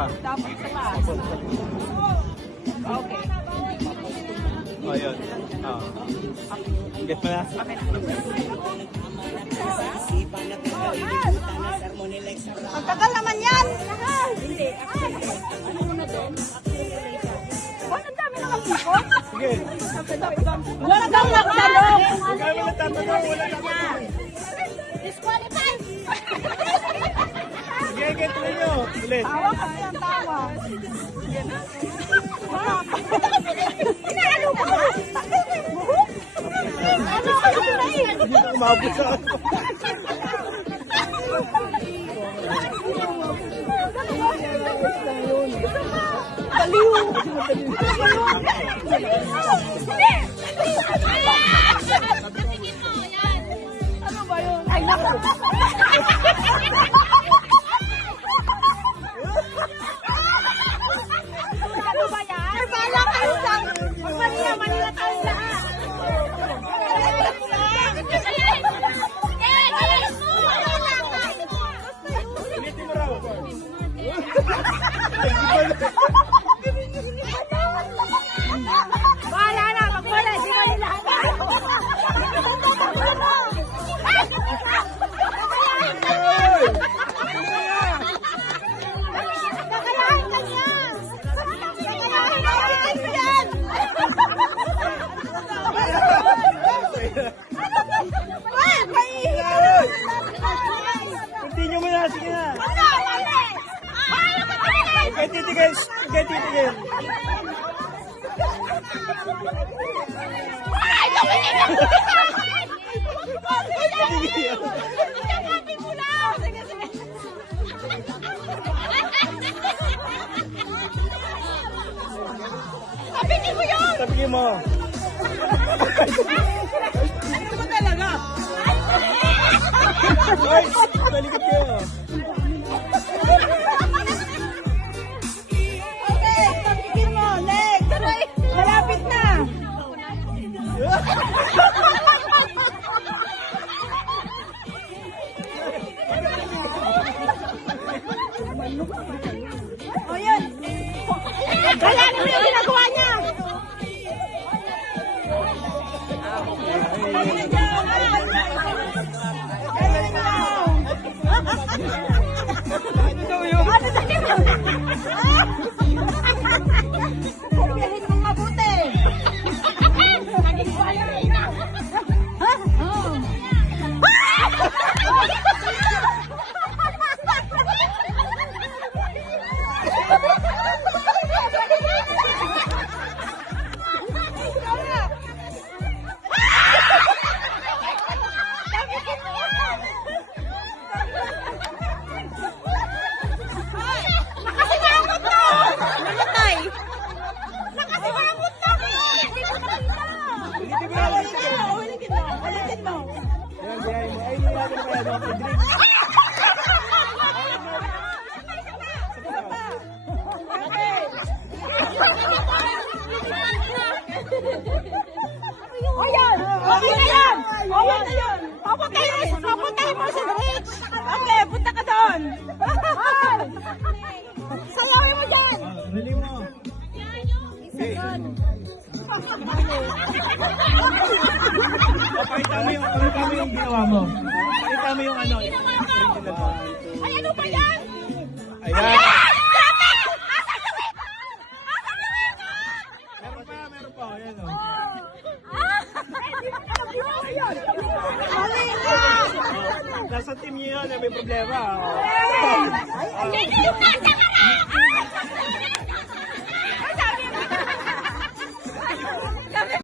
pa. Tapos isa pa. Okay. O, yun. Get mo na? Okay na. Ang tagal naman yan. Hindi. Ano muna doon? Ba't ang dami naman people? Sige. Wala kang nagtanong. Kaya mo nagtatanong, wala naman. Disqualified. Sige, get mo nyo. Ulit. Tawa kasi ang tawa. Inaano ka? Takil mo yung buhok? Ano ka na eh? Hindi na umabot sa ano. Ano ba yun? Ay, naku! Ano ba yan? Ay, bahala kayo sa... Manila tayo lahat. Ulitin mo raw. Bahala na, magpala, di ba nila? Nakalahin ka niya! Nakalahin ka yan! Ay, maiiyak! Continue mo na, sige na. Wala, wala! Ay, nakalahin! Kaya titigil. Kaya titigil. Ay, tumitigil ka sa akin! Ikakapin mo lang! Sige, sige. Kapitin mo yun! Sabihin mo. Ano ba talaga? Ay, talikot kayo. Okay, kapitin mo. Next! Malapit na! O yun! Wala naman yung ginagawa niya! Ano daw yun? Ano sa mo? Sabihin mong mabuti. Naging ballerina. Ha? Oo. Nakasimangot na! Namatay! Nakasimangot na! Hindi ko nakita! Ulitin mo na, ulitin mo. Ulitin mo! Ulitin mo! Yan, biyahin mo. Ay, hindi natin na kaya doon. Drink. O yan! Okay na yan! Okay na yan! Papuntahin mo si Rich! Okay, punta ka doon! Sayawin mo dyan! Dali mo. Okay. Pakita mo yung ginawa mo. Pakita mo yung ano. Ay, ano ba yan? Ayan. Meron pa. Ayan o. Mali ka! Nasa team niyo yun, may problema. Ay,